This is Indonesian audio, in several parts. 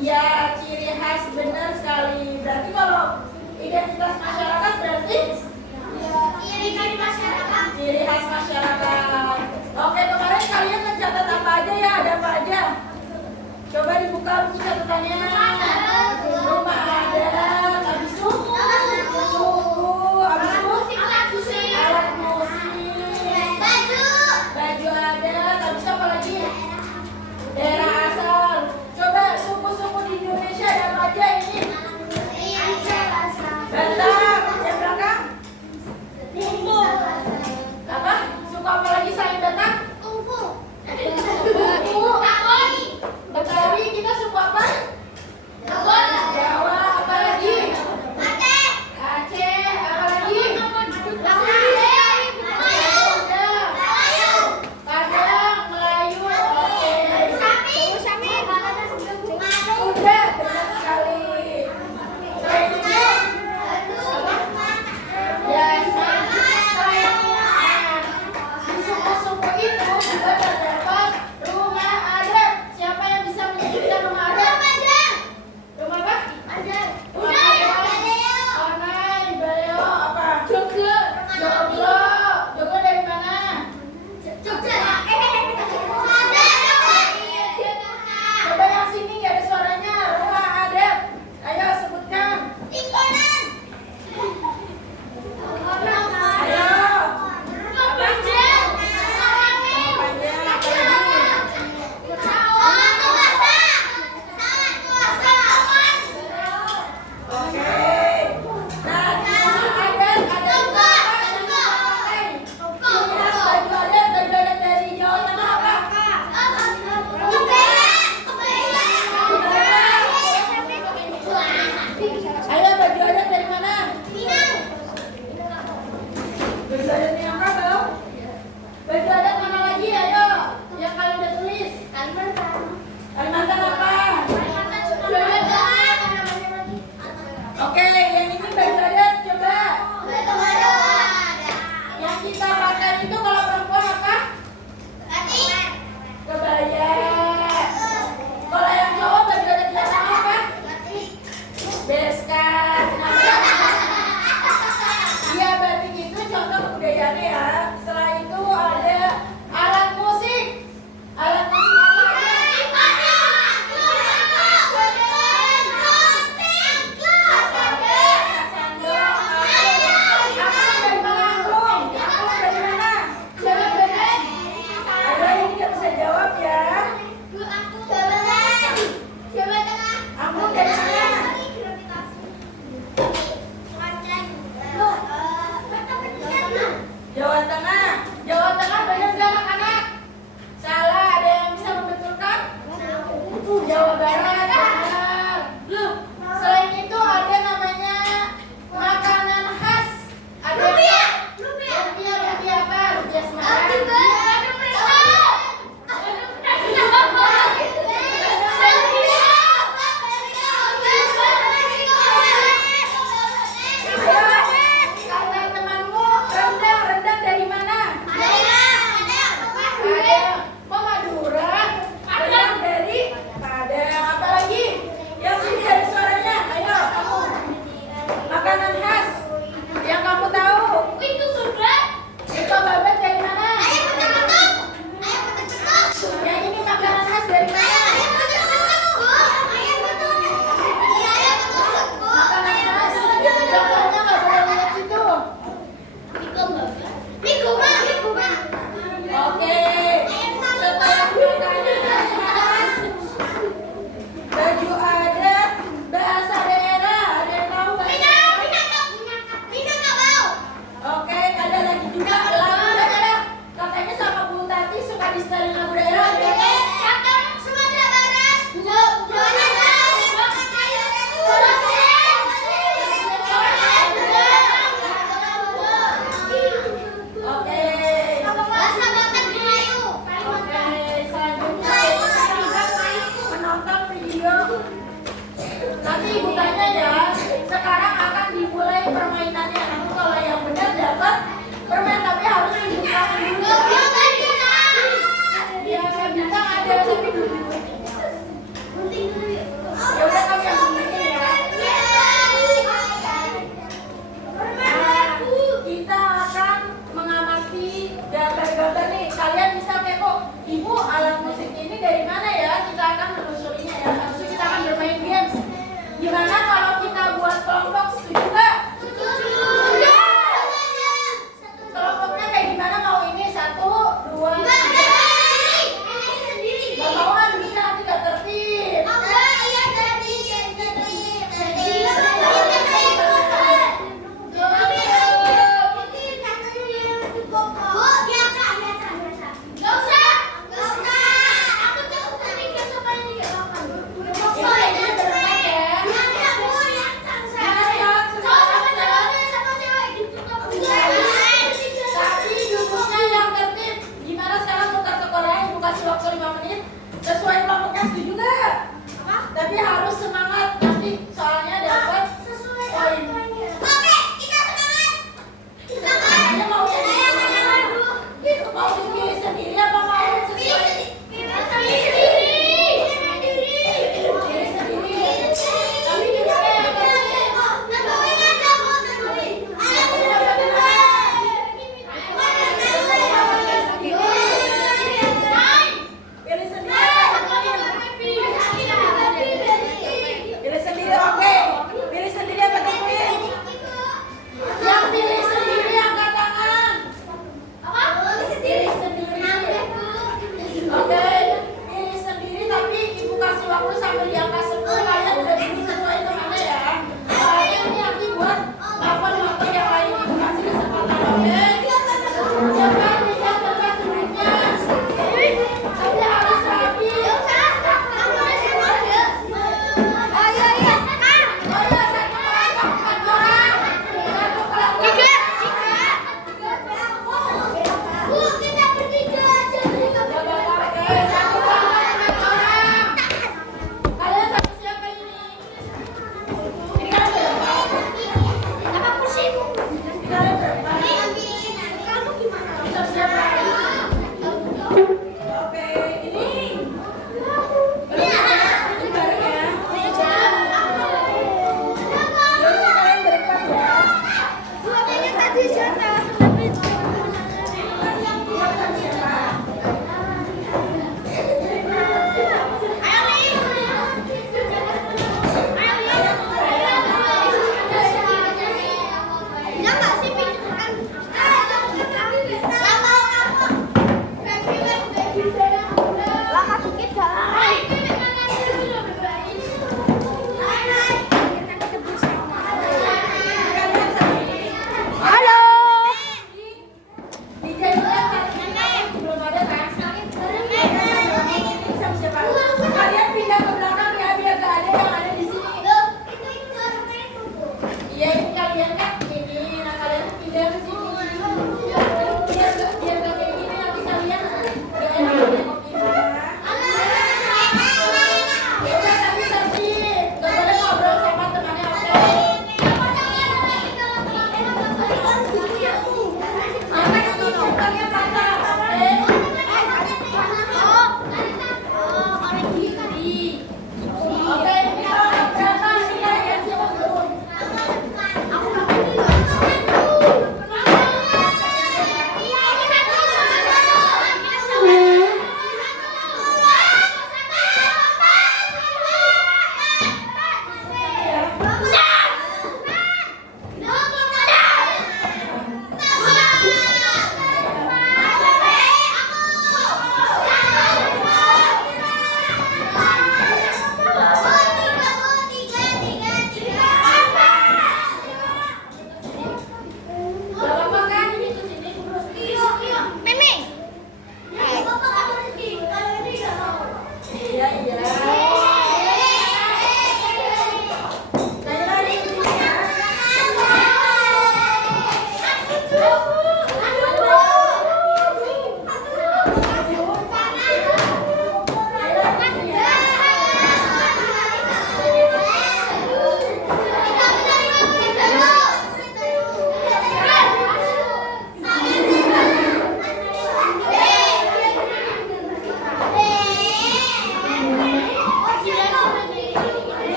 Iya, ciri khas, benar sekali. Berarti kalau identitas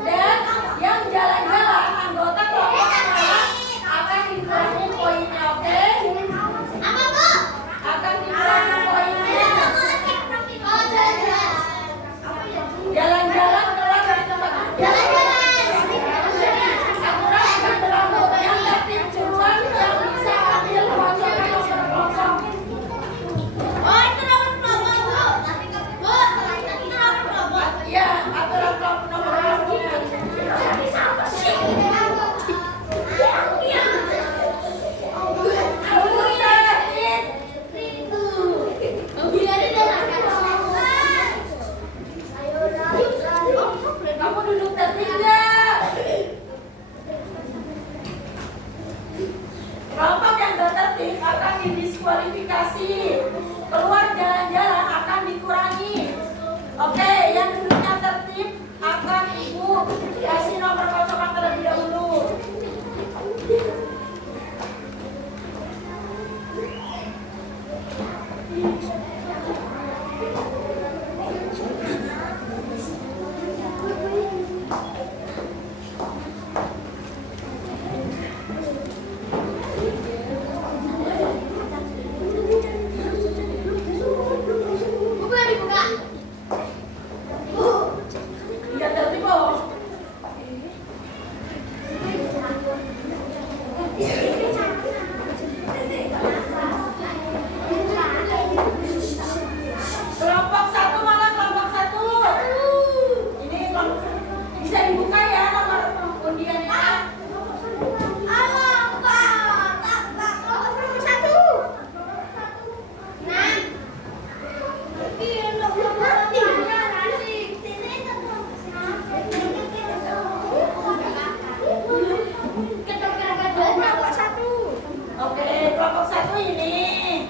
Dan yang jalan-jalan anggota kelompok menolak akan dikurangi poinnya, oke? Apa Bu? Akan dikurangi poinnya. Jalan-jalan keluar dari tempat Jalan-jalan. aturan akan berlaku. Yang tertib duluan yang bisa ambil foto nomor kelompok. Oh, itu nomor kelompok Bu. Bu, itu nomor kelompok. Iya, aturan kelompok nomor kelompok. Kamu duduk tertib nggak? Kelompok yang nggak tertib akan didiskualifikasi. Keluar jalan-jalan akan dikurangi. Oke, yang duduknya tertib akan Ibu kasih nomor kocokan terlebih dahulu. Bu, boleh dibuka? Iya tertib kok. Kelompok satu mana kelompok satu? Ini kelompok bisa dibuka ya nomor undiannya. Oke, kelompok satu ini.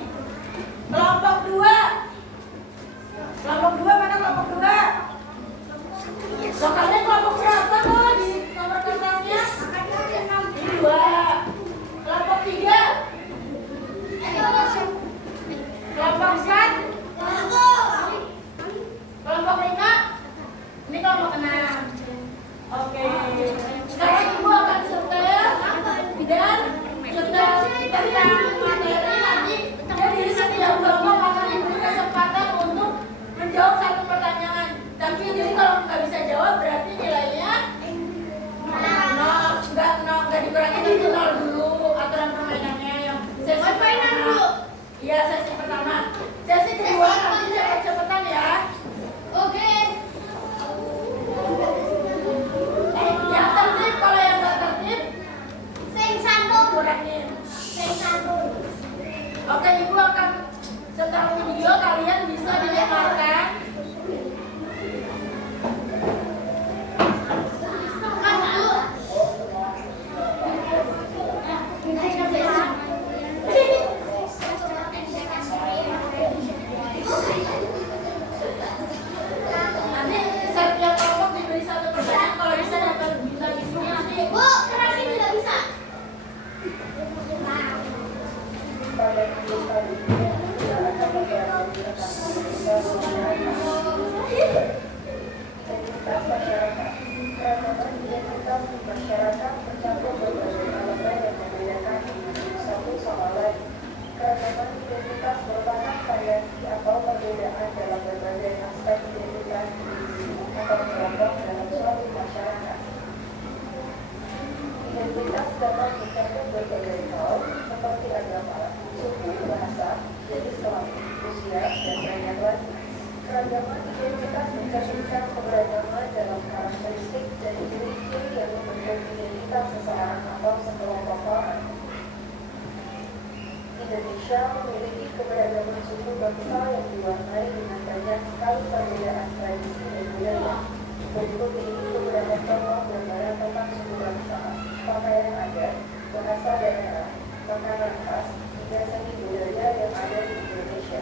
Kelompok dua. Kelompok dua mana kelompok dua? Lokalnya kelompok berapa kok di nomor kertasnya? Ini dua. Kelompok tiga. Kelompok empat. Kelompok lima. Ini kelompok enam. Oke. Sekarang Ibu akan setel dan setel tentang materi nanti. Jadi setiap kelompok akan diberi kesempatan untuk menjawab satu pertanyaan. Tapi jadi kalau nggak bisa jawab berarti nilainya nggak dikurangi tapi 0 dulu. Aturan permainannya yang sesi pertama. Iya, sesi pertama. Sesi kedua nanti cepet-cepetan ya. Oke. Yang tertib, kalau yang nggak tertib Sing santun. kurangin. Sing santun. Oke, Ibu akan setel video, kalian bisa didengarkan. Nanti setiap kelompok diberi satu pertanyaan, kalau bisa dapat bisa nanti. Bu, kerasin tidak bisa. Keragaman identitas merupakan variasi atau perbedaan dalam berbagai aspek identitas individu atau kelompok dalam suatu masyarakat. Identitas dapat mencakup berbagai hal seperti agama, suku, bahasa, jenis kelamin, usia, dan banyak lagi. Keragaman identitas mencerminkan keberagaman dalam karakteristik dan ciri-ciri yang membentuk identitas seseorang atau sekelompok orang. Indonesia memiliki keberagaman suku bangsa yang diwarnai dengan banyak sekali perbedaan tradisi dan budaya. Berikut ini beberapa contoh gambaran tentang suku bangsa, pakaian adat, bahasa daerah, makanan khas, hingga seni budaya yang ada di Indonesia.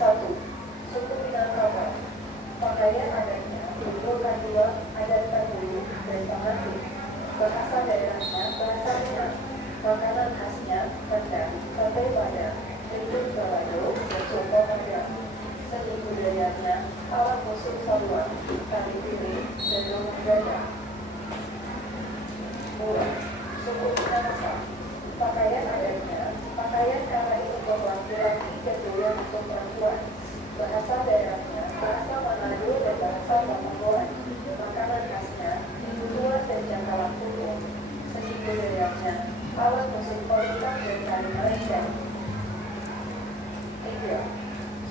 1. Suku Minangkabau. Pakaian adatnya bentuk kanduang, adat Kandung, dan Pangandu. Bahasa daerahnya bahasa Minang. Makanan khasnya rendang, sate padang, keripik balado, dan soto padang. seni budayanya, alat musik saluan, tari piring, dan rumah gajah. 2. Suku Minahasa. Pakaian adatnya, pakaian karena ini untuk laki-laki dan doyan untuk perempuan. Bahasa daerahnya, bahasa Manado dan bahasa Papagoan. Makanan khasnya, buah dan jangkalan punggung. Seni budayanya, alat musik politan dan tari Malaysia. 3.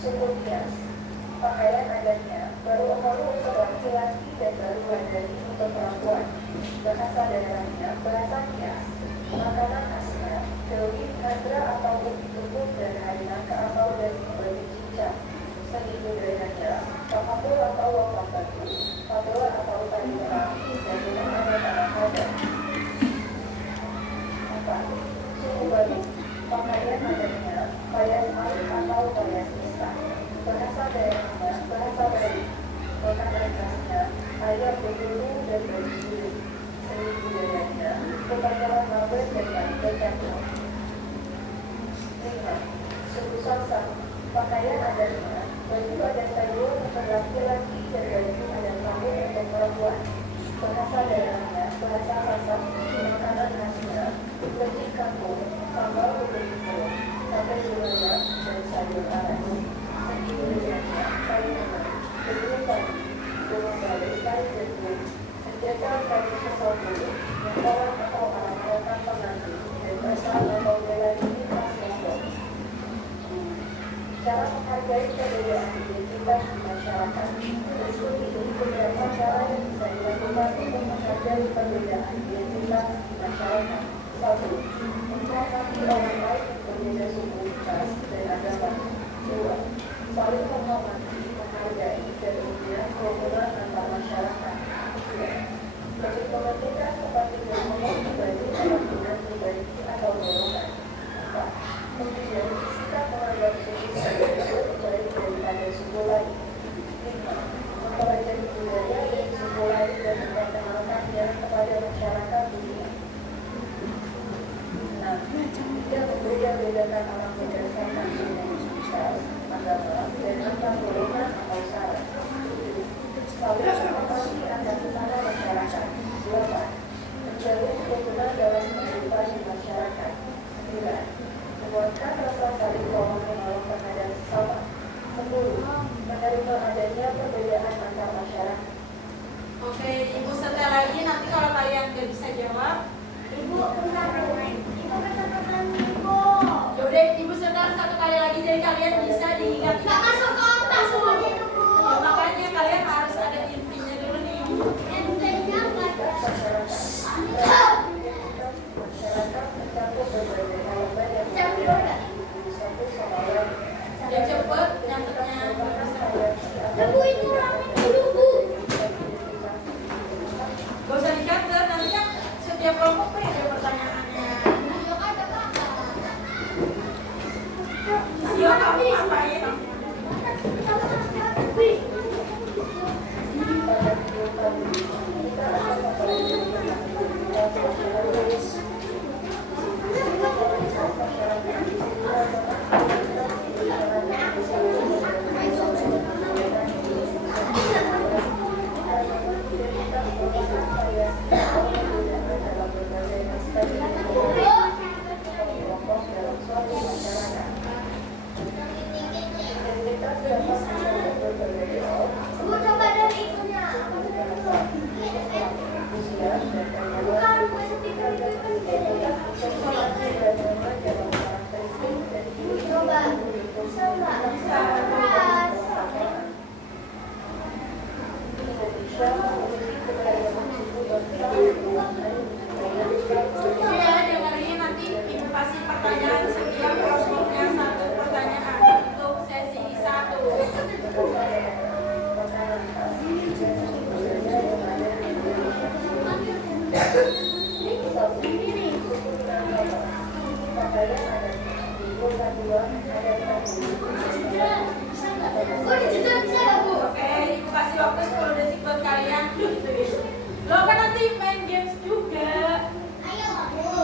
Suku Nias. Pakaian adatnya, baru-baru untuk laki-laki dan baru bandari untuk perempuan. Bahasa daerahnya, bahasa Nias. Makanan khasnya, dawit, hadra atau ubi tubuh dan harinangka atau daging babi cincang. Seni budayanya, papapul atau wapang batu, padoa atau tari merah, dan rumah adat anak adat. 4. Suku Bali. Pakaian adatnya, payas alit atau payas instan. Bahasa daerahnya, bahasa Bali. Makanan khasnya, ayam berbulu dan berbulu. Seni budayanya, kepakaran mabet dan tari bercampur. 5. Suku Sasak. Pakaian adatnya, baju adat Taiwan untuk laki-laki dan baju adat Tambun untuk perempuan. Bahasa daerahnya, bahasa Sasak. Makanan khasnya, legi kangkung, sambal berbeda, sate gulai dan sayur aras. Seni budayanya, tari menang, berbulu tari, gunung balik, tari jenggung, senjata tari sesal bulu, nyantaran atau alat-alatan pengantin, dan bahasa atau bela diri khas Lombok. Cara menghargai perbedaan identitas di masyarakat. Berikut ini beberapa cara yang bisa dilakukan untuk menghargai perbedaan identitas di masyarakat. 1. Menghormati orang lain yang berbeda suku, ras, dan agama. 2. Saling menghormati, menghargai, dan membina kerukunan antar masyarakat. 3. Lebih mementingkan kepentingan umum dibanding kepentingan pribadi atau golongan. 4. Kemudian sikap menganggap suku lebih baik daripada suku lain. 5. Mempelajari budaya dari suku lain dan memperkenalkannya kepada masyarakat dunia. 6. Tidak membeda-bedakan orang berdasarkan suku, ras, agama, dan antar golongan atau syarat. 7. Saling menghormati antar sesama masyarakat. 8. Menjalin kerukunan dalam kehidupan di masyarakat. 9. Menguatkan rasa saling tolong-menolong terhadap sesama. 10. Menerima adanya perbedaan antar masyarakat. Oke, Ibu setel lagi. Nanti kalau kalian nggak bisa jawab, Ibu kata-kata Ibu. yaudah Ibu setel satu kali lagi. Jadi kalian bisa diingat. Nggak masuk ke otak semuanya itu, Bu. Ya, makanya kalian harus ada intinya dulu nih. Intinya Masyarakat mencakup berbagai elemen yang satu sama lain. Ya cepet nyatetnya. Bu, itu rame dulu, Bu. Gak usah dicatat, nanti kan setiap kelompok tuh ada pertanyaannya. Iya, kamu ngapain? Bu, coba dari itunya. Bukan, bukan stiker itu kan beda. Coba. Bisa nggak? Keras. Ya, dengerin nanti Ibu kasih pertanyaan setiap kelompoknya satu pertanyaan untuk sesi 1. Oke, Ibu kasih waktu 10 detik buat kalian. Lo kan nanti main games juga. Ayo, Bu.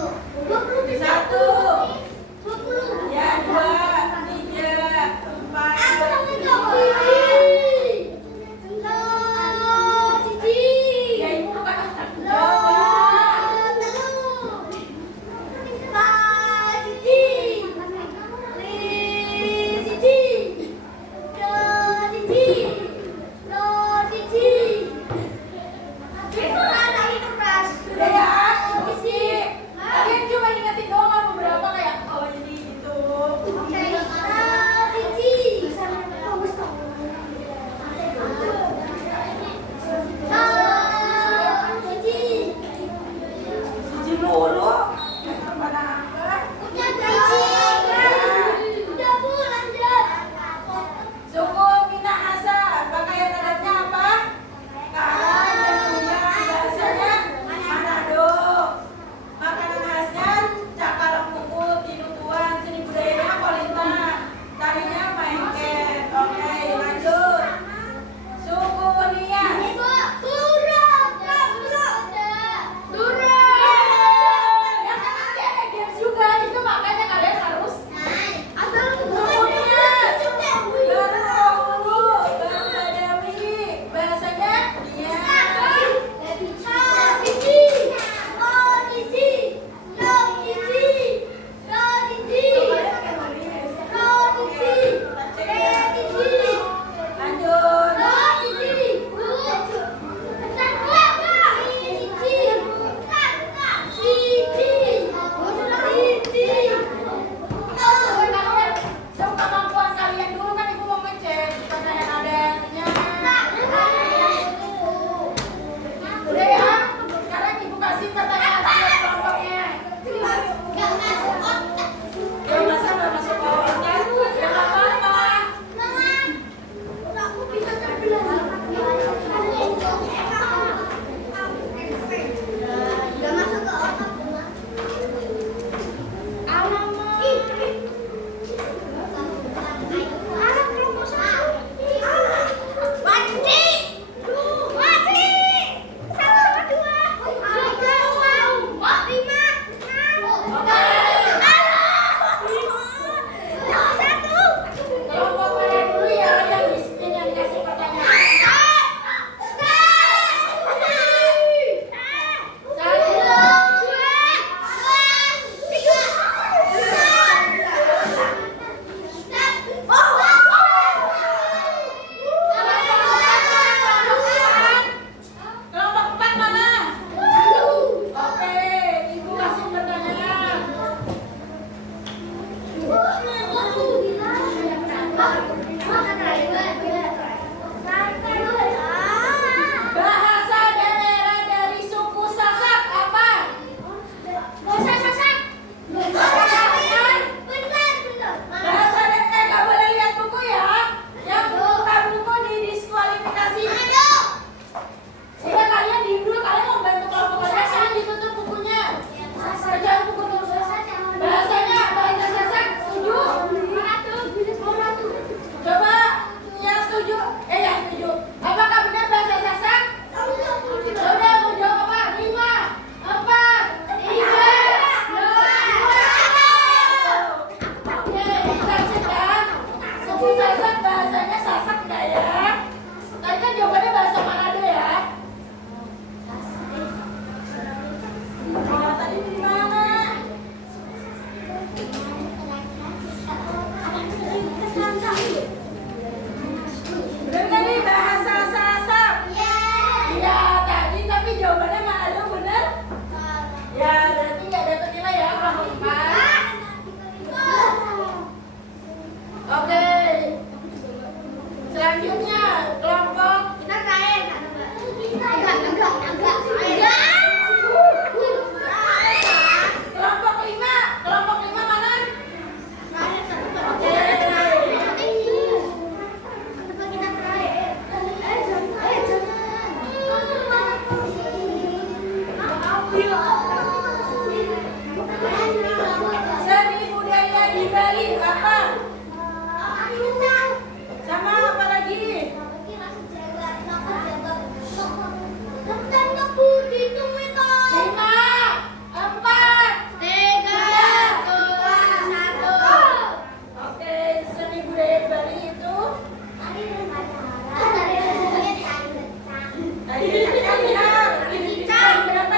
Berapa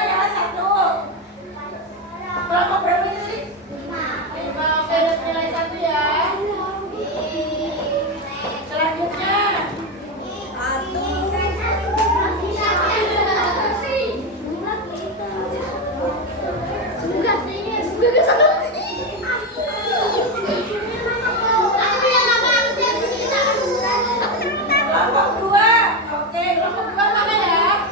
ya? Satu. Berapa sih? 5. Oke, nilai 1 ya. Selanjutnya. Kelompok 2. Oke, kelompok 2 mana ya?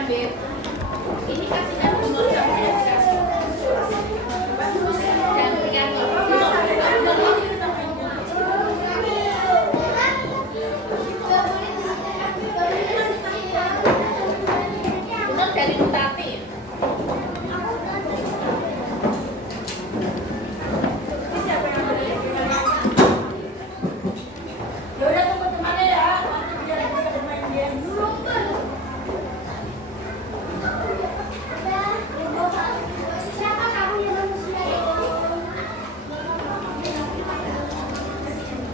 diambil. Ini kasihnya nomor kamu ya dikasih. Jangan diganti. Benar dari Tati. Yaudah tunggu temannya ya, nanti biar bisa bermain game. Siapa kamu yang manusia itu?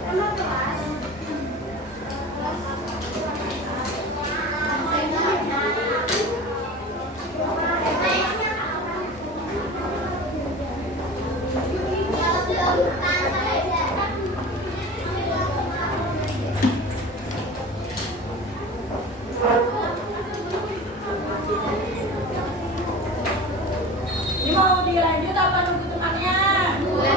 Nama kelas. Ini mau dilanjut apa nunggu temannya? Oke.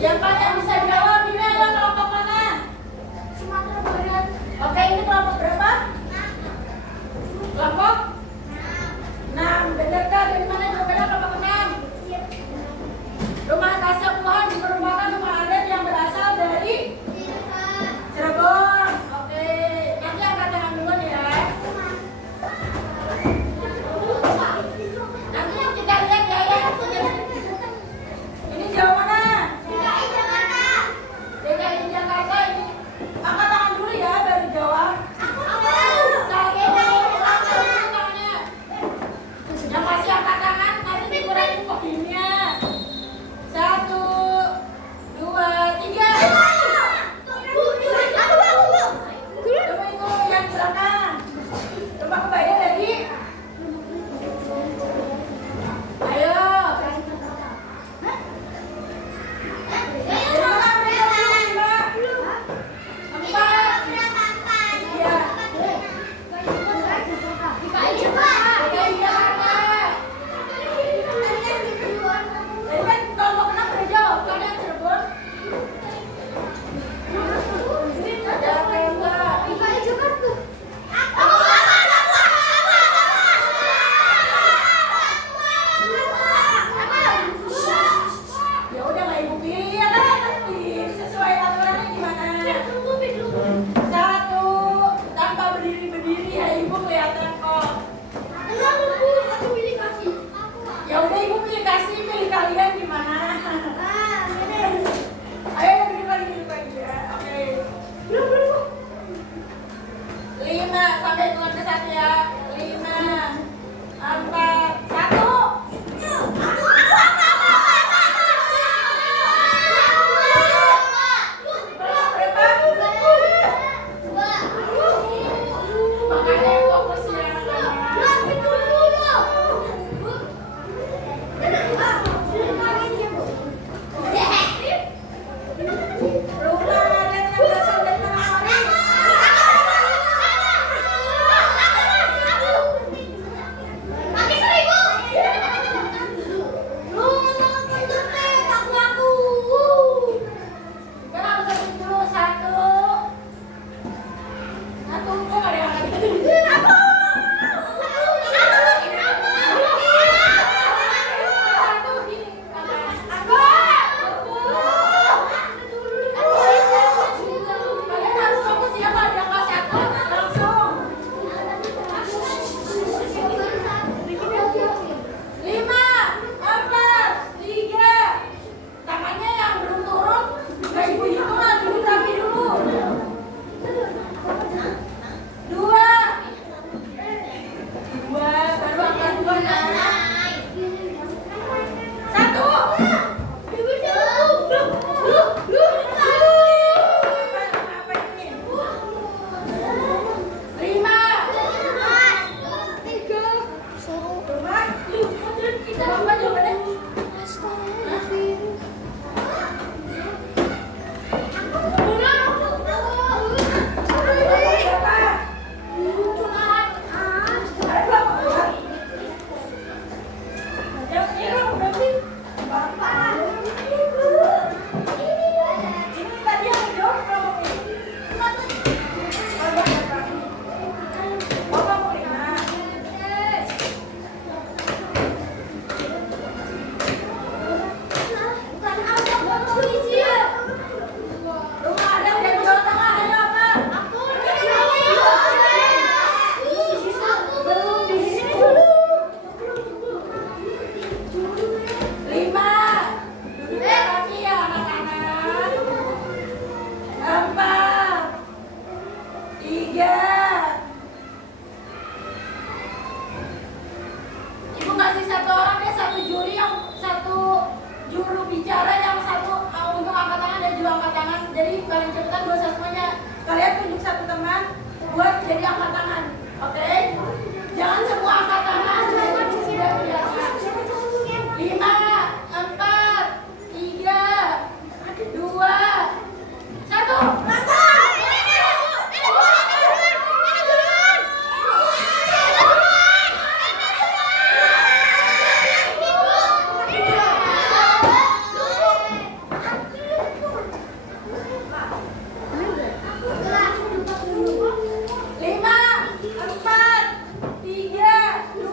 Siapa yang bisa jawab? Ini adalah kelompok mana? Sumatera Barat. Oke, ini kelompok berapa? Kelompok 6. Benar kah? Dari mana jawabannya kelompok 6? Rumah Kasepuhan merupakan rumah adat yang berasal dari Cirebon. Oke, nanti angkat tangan duluan ya. Nanti kita lihat ya. Ini jauh mana? DKI Jakarta. Kalian tunjuk satu teman buat jadi angkat tangan. Oke? Jangan semua angkat tangan. Sudah biasa. 5, 4, 3, 2, 1. Lima, 4, 3, 2,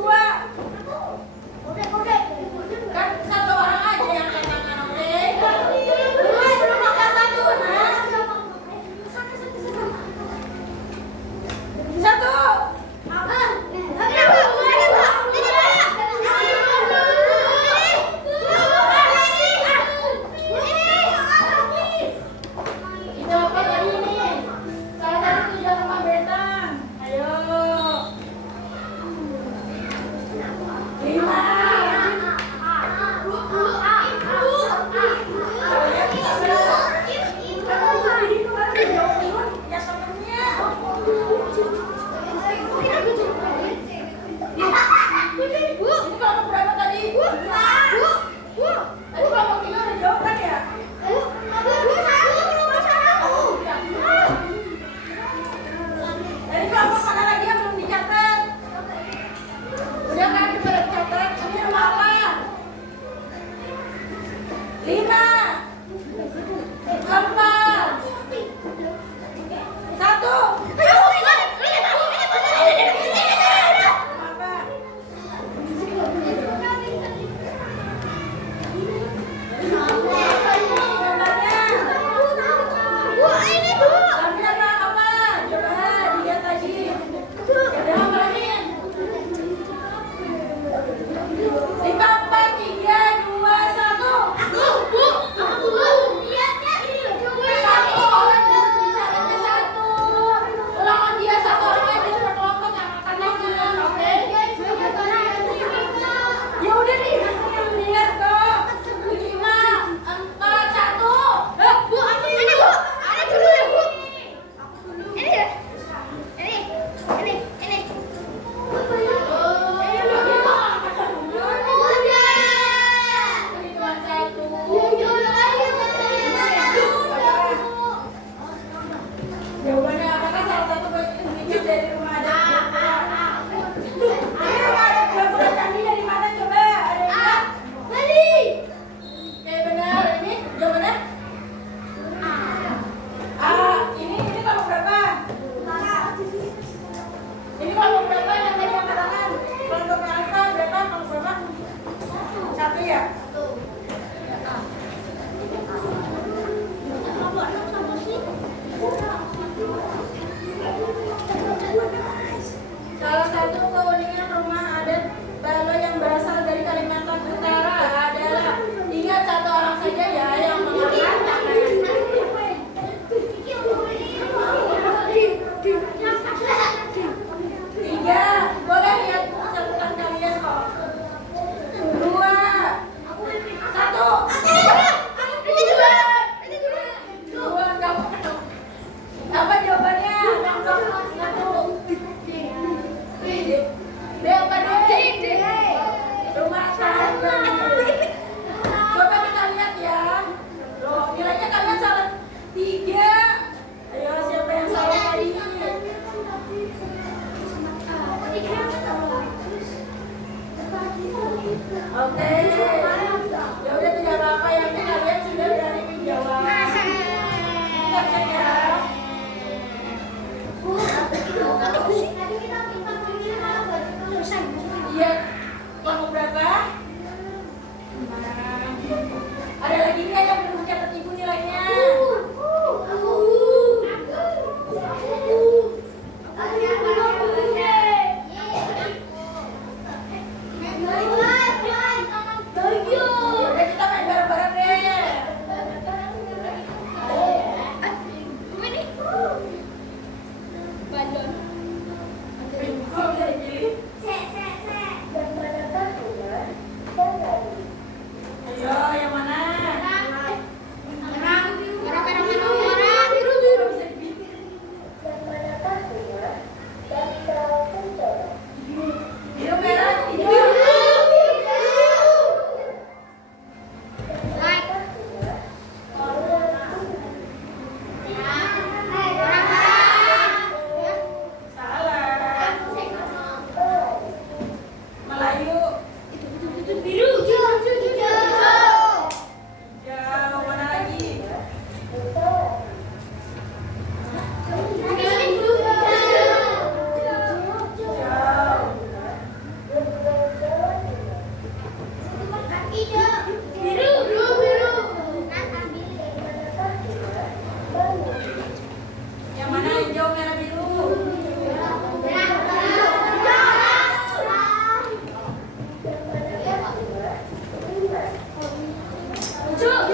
Hijau,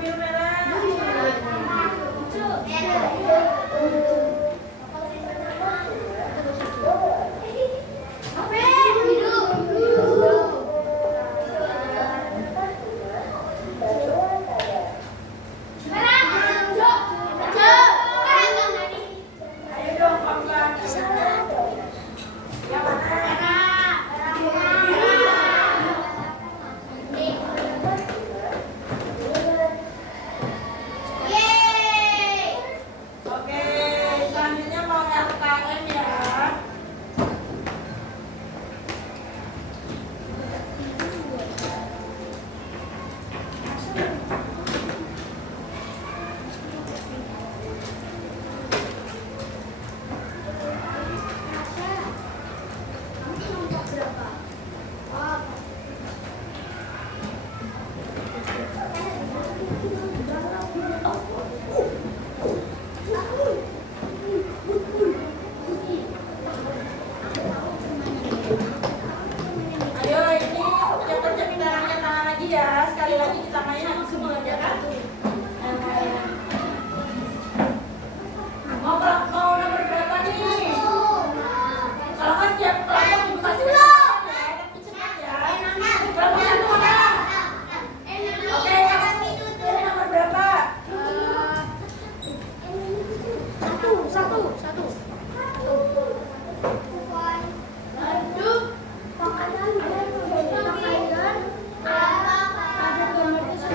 biru, merah. Ayo dong, pelan-pelan. Yang mana? Oke, selanjutnya mau LKM ya. Ayo ini cepet-cepet kita angkat tangan lagi ya. Sekali lagi kita main habis itu mengerjakan. Mau nomor berapa nih? Kalau kan setiap kelompok ibu kasih kesempatan ya, tapi cepat ya. Kelompok satu mana? Oke, ini nomor berapa?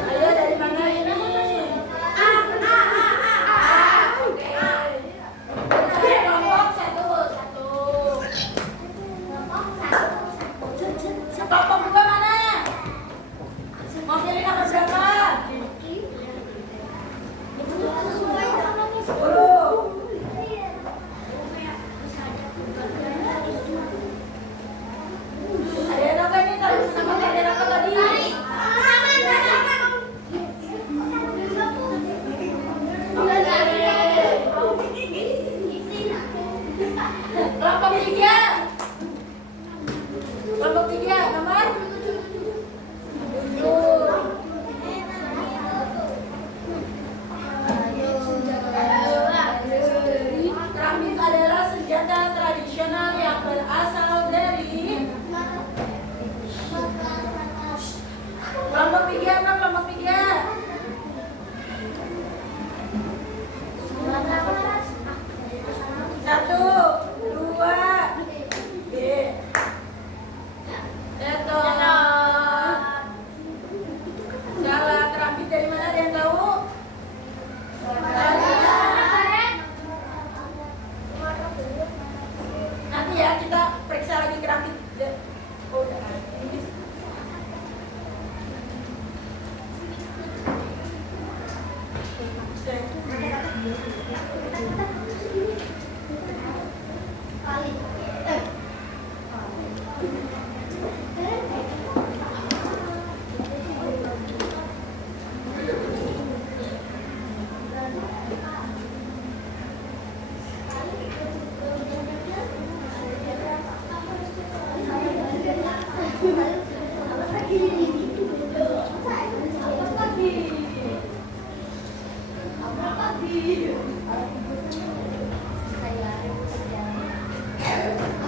Ayo dari mana ini? Oke, kelompok satu. Kelompok dua mana? Mau pilih nomor berapa? 10. Ada apa nih kalau sama ada apa tadi? Kelompok 3. Kelompok 3 nomor 7. Keramik adalah senjata tradisional yang berasal dari kelompok 3 apa kelompok 3? Satu, dua, B. Salah, keramik dari mana ada yang tahu? Nanti ya kita periksa lagi keramik. Oh, udah.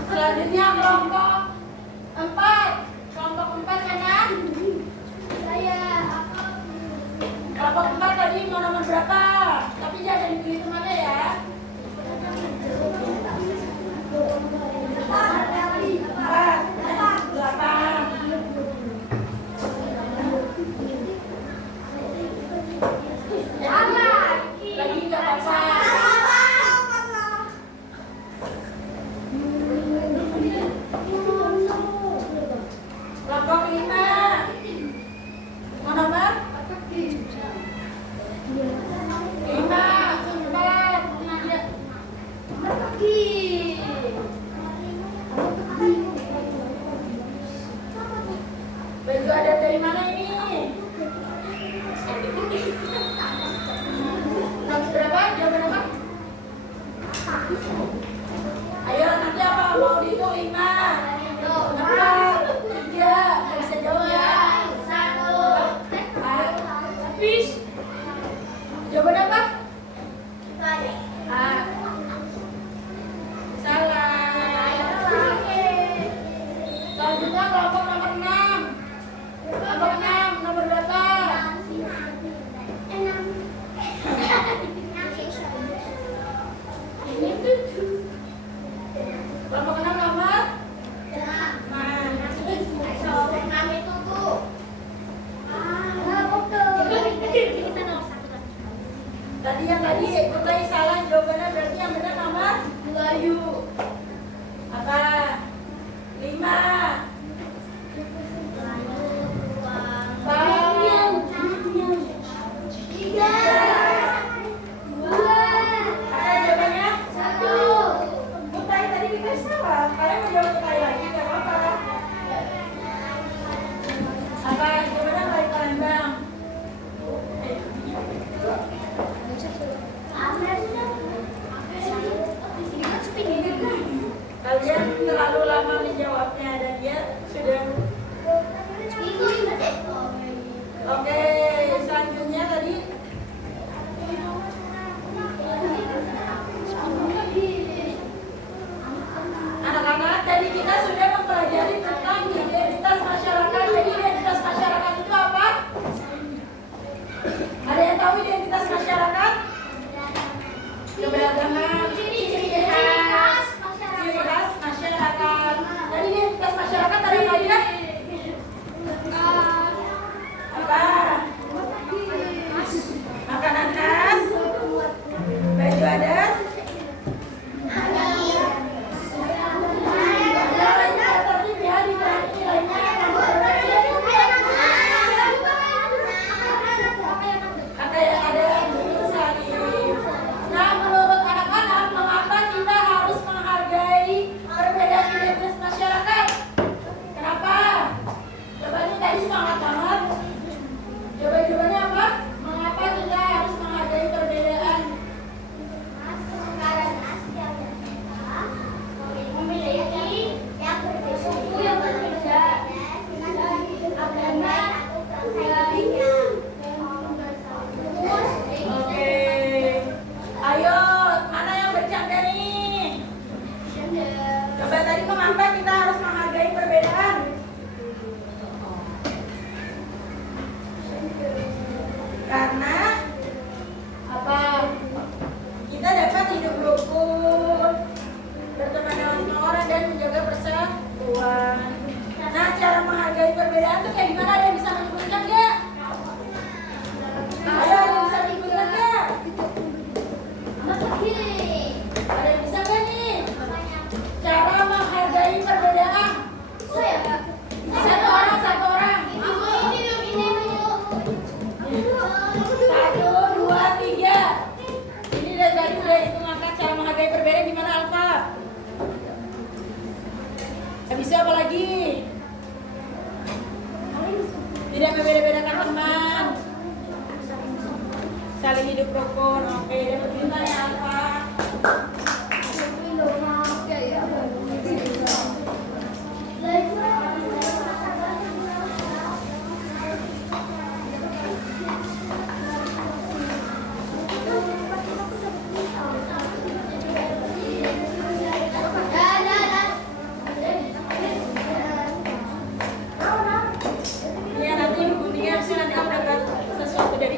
Selanjutnya kelompok 4. Kelompok 4 kanan. Kelompok 4 tadi mau nomor berapa? Tapi jangan dipilih kemana ya. 4, 8. Lagi nggak apa-apa. Ayo nanti apa mau dihitung 5, 4, 3, bisa jawab ya. Habis. Jawaban apa? Ah. Salah. Selanjutnya kelompok nomor 6. Kelompok 6 nomor berapa? Ini 7. Kelompok 6 nomor? Tadi yang tadi mulai salah jawabannya, berarti yang benar nomor 2. Apa? 5.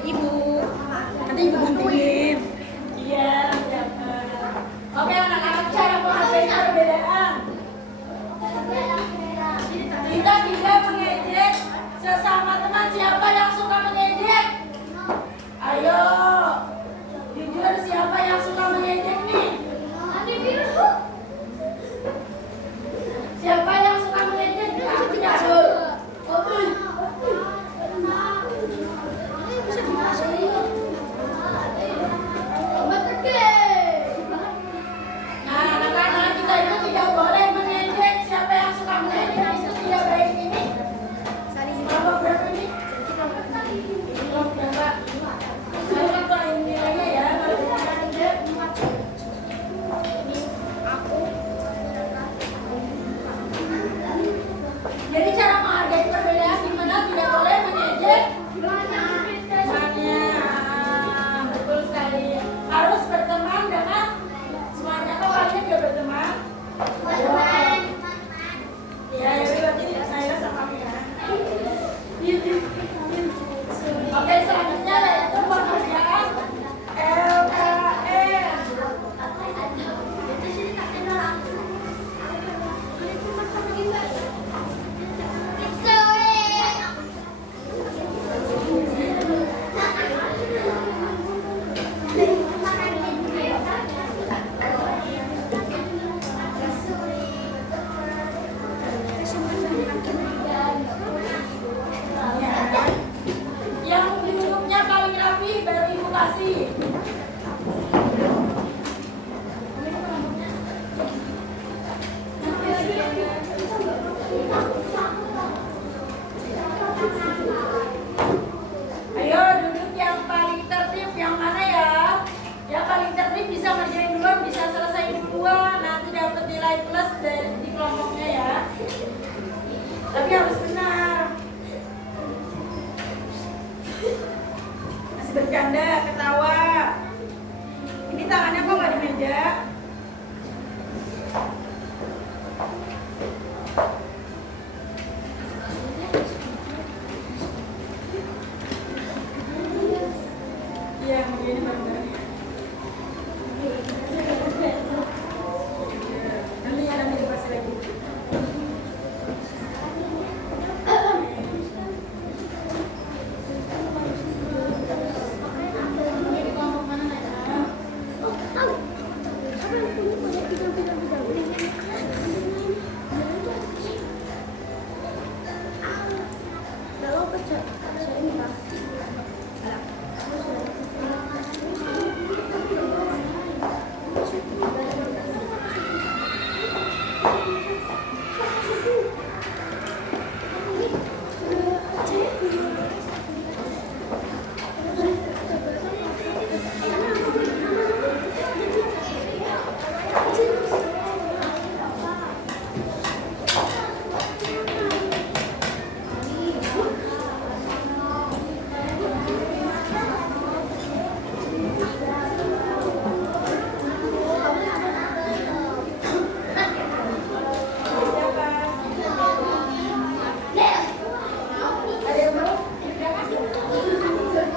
'Ibu, nanti ibu bantuin. Iya, jangan. Ayo duduk yang paling tertib, yang mana ya? Yang paling tertib bisa ngerjain duluan, bisa selesai duluan. Nanti dapat nilai plus di kelompoknya ya. Tapi harus benar. Masih bercanda, ketawa. Ini tangannya kok nggak di meja? Iya, begini benar. Nanti dikasih lagi. Ini kelompok mana ya?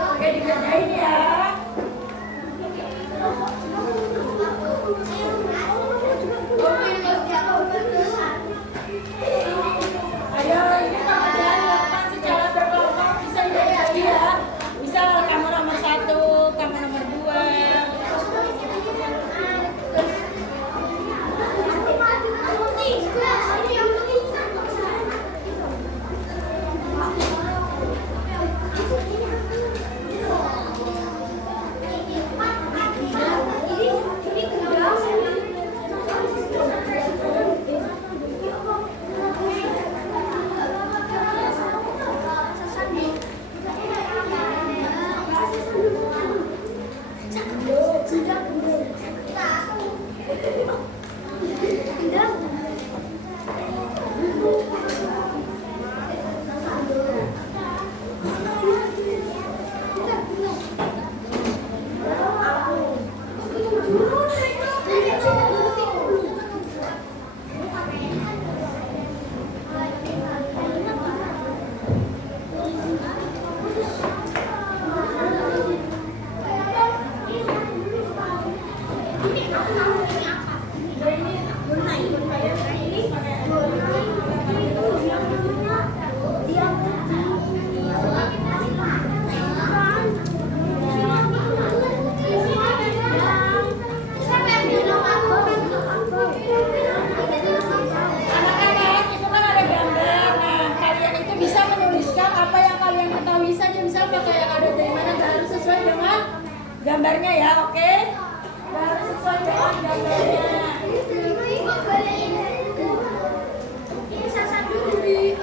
Oke, dikerjain ya. Ayo, ini pekerjaan dilakukan secara berkelompok, bisa dibagi ya. Bisa kamu nomor 1, kamu nomor 2. Anak-anak, itu kan ada gambar. Nah, kalian itu bisa menuliskan apa yang kalian ketahui saja. Misal pakai yang ada dari mana, nggak harus sesuai dengan gambarnya ya, oke? Nggak harus sesuai dengan gambarnya. Ini salah satu dari